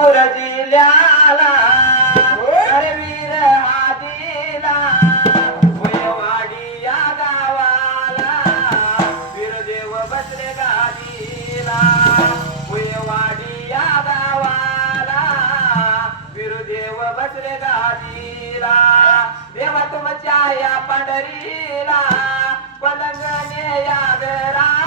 सोलापूर जिल्ह्याला होय. अरे वीर आदिला वयवाडी या गावाला वीरदेव बसले गादीला वयवाडी या गावाला वीरदेव बसले गादीला देवा तुमच्या या पंढरीला या घराला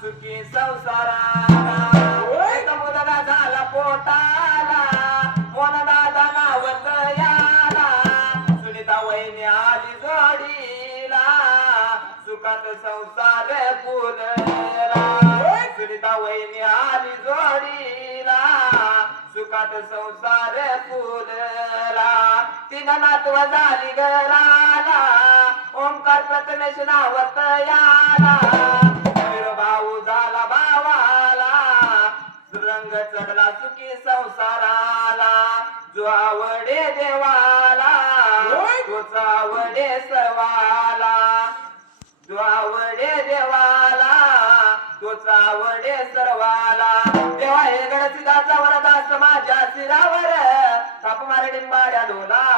सुखी होय. मुलगा झाला पोटाला. मोन दादा नावत याला. सुनीता वहिनी आली जोडीला. सुखात संसार फुलला. सुनीता वहिनी आली जोडीला. सुखात संसार फुलला तीन नातव झाली घराला. ओंकार प्रथमेश नावत याला. रंग चढला सुखी संसाराला. जो आवडे देवाला. तोच आवडे सर्वाला. जो आवडे देवाला तोच आवडे सर्वाला. देवा हे गणसिदाचा वरदास माझ्या शिरावर थाप मारे डिंबाड्या डोलावर